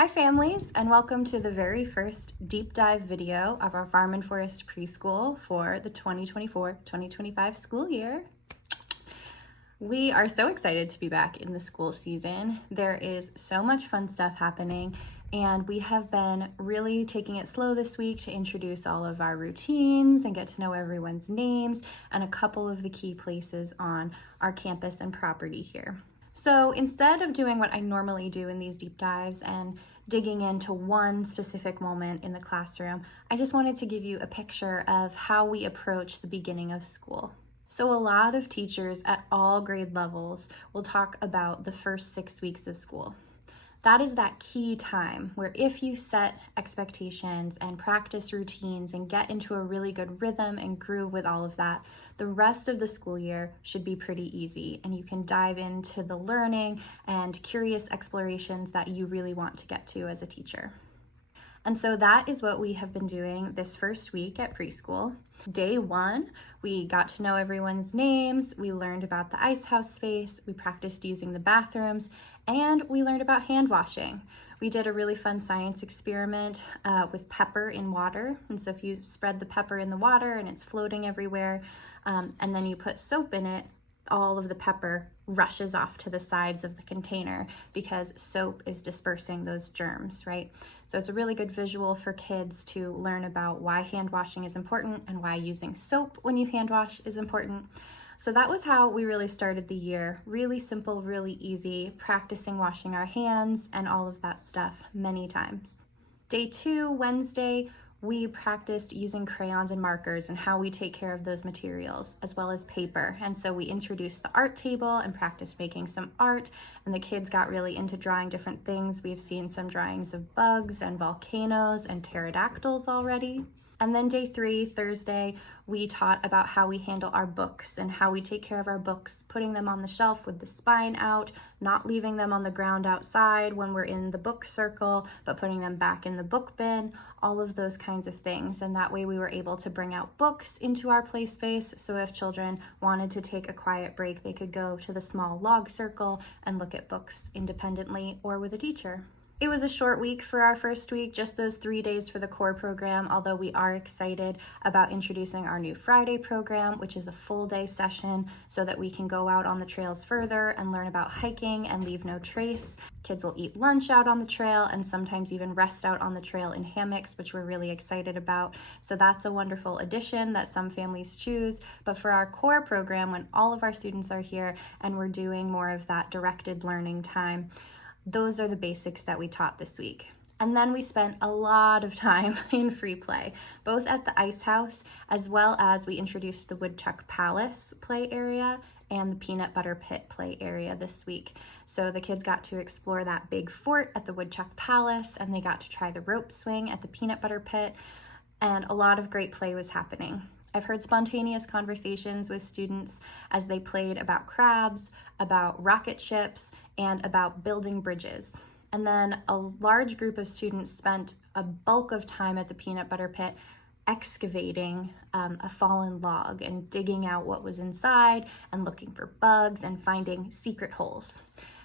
Hi families, and welcome to the very first deep dive video of our Farm and Forest Preschool for the 2024-2025 school year. We are so excited to be back in the school season. There is so much fun stuff happening, and we have been really taking it slow this week to introduce all of our routines and get to know everyone's names and a couple of the key places on our campus and property here. So instead of doing what I normally do in these deep dives and digging into one specific moment in the classroom, I just wanted to give you a picture of how we approach the beginning of school. So a lot of teachers at all grade levels will talk about the first 6 weeks of school. That is that key time where if you set expectations and practice routines and get into a really good rhythm and groove with all of that, the rest of the school year should be pretty easy and you can dive into the learning and curious explorations that you really want to get to as a teacher. And so that is what we have been doing this first week at preschool. Day 1, we got to know everyone's names, we learned about the ice house space, we practiced using the bathrooms, and we learned about hand washing. We did a really fun science experiment with pepper in water. And so if you spread the pepper in the water and it's floating everywhere, and then you put soap in it, all of the pepper rushes off to the sides of the container because soap is dispersing those germs, right? So it's a really good visual for kids to learn about why hand washing is important and why using soap when you hand wash is important. So that was how we really started the year. Really simple, really easy, practicing washing our hands and all of that stuff many times. Day 2, Wednesday, we practiced using crayons and markers and how we take care of those materials, as well as paper. And so we introduced the art table and practiced making some art, and the kids got really into drawing different things. We've seen some drawings of bugs and volcanoes and pterodactyls already. And then day 3, Thursday, we taught about how we handle our books and how we take care of our books, putting them on the shelf with the spine out, not leaving them on the ground outside when we're in the book circle, but putting them back in the book bin, all of those kinds of things. And that way we were able to bring out books into our play space. So if children wanted to take a quiet break, they could go to the small log circle and look at books independently or with a teacher. It was a short week for our first week, just those 3 days for the core program, although we are excited about introducing our new Friday program, which is a full day session so that we can go out on the trails further and learn about hiking and leave no trace. Kids will eat lunch out on the trail and sometimes even rest out on the trail in hammocks, which we're really excited about. So that's a wonderful addition that some families choose. But for our core program, when all of our students are here and we're doing more of that directed learning time, those are the basics that we taught this week. And then we spent a lot of time in free play, both at the ice house, as well as we introduced the Woodchuck Palace play area and the Peanut Butter Pit play area this week. So the kids got to explore that big fort at the Woodchuck Palace, and they got to try the rope swing at the Peanut Butter Pit, and a lot of great play was happening. I've heard spontaneous conversations with students as they played about crabs, about rocket ships, and about building bridges. And then a large group of students spent a bulk of time at the Peanut Butter Pit excavating a fallen log and digging out what was inside and looking for bugs and finding secret holes.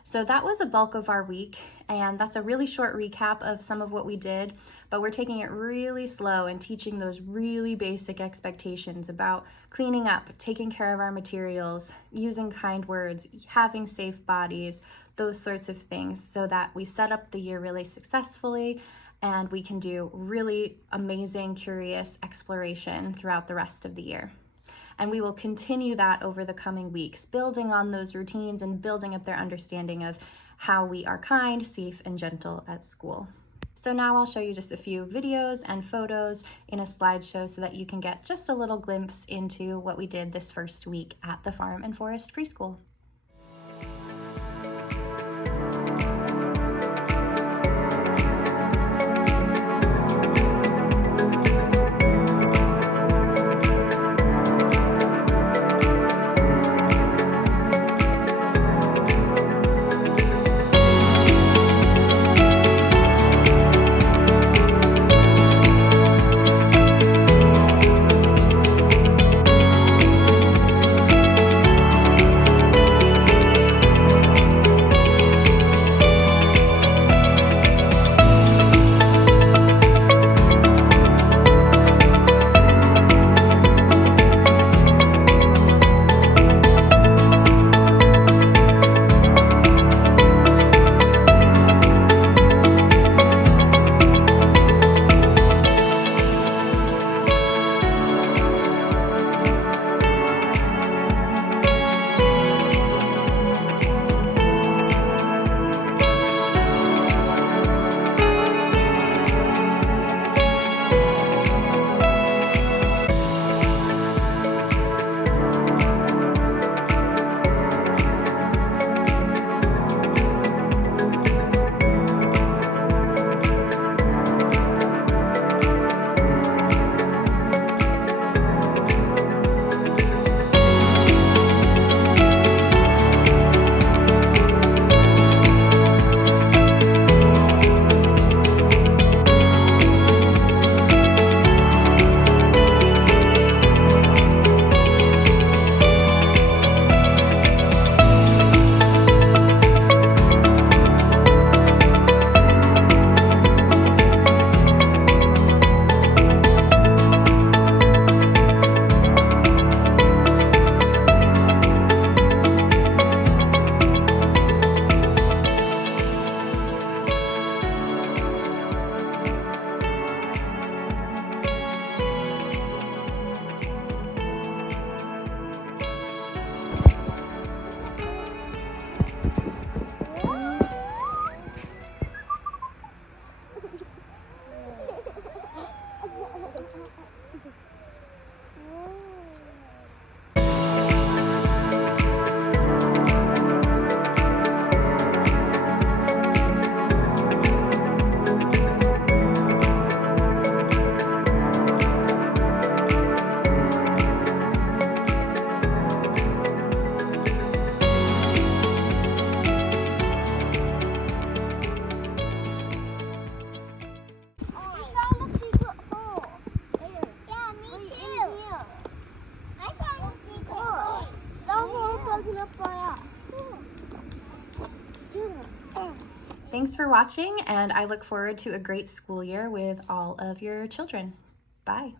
So that was a bulk of our week, and that's a really short recap of some of what we did, but we're taking it really slow and teaching those really basic expectations about cleaning up, taking care of our materials, using kind words, having safe bodies, those sorts of things, so that we set up the year really successfully and we can do really amazing, curious exploration throughout the rest of the year. And we will continue that over the coming weeks, building on those routines and building up their understanding of how we are kind, safe, and gentle at school. So now I'll show you just a few videos and photos in a slideshow so that you can get just a little glimpse into what we did this first week at the Farm and Forest Preschool. thanks for watching, and I look forward to a great school year with all of your children. Bye.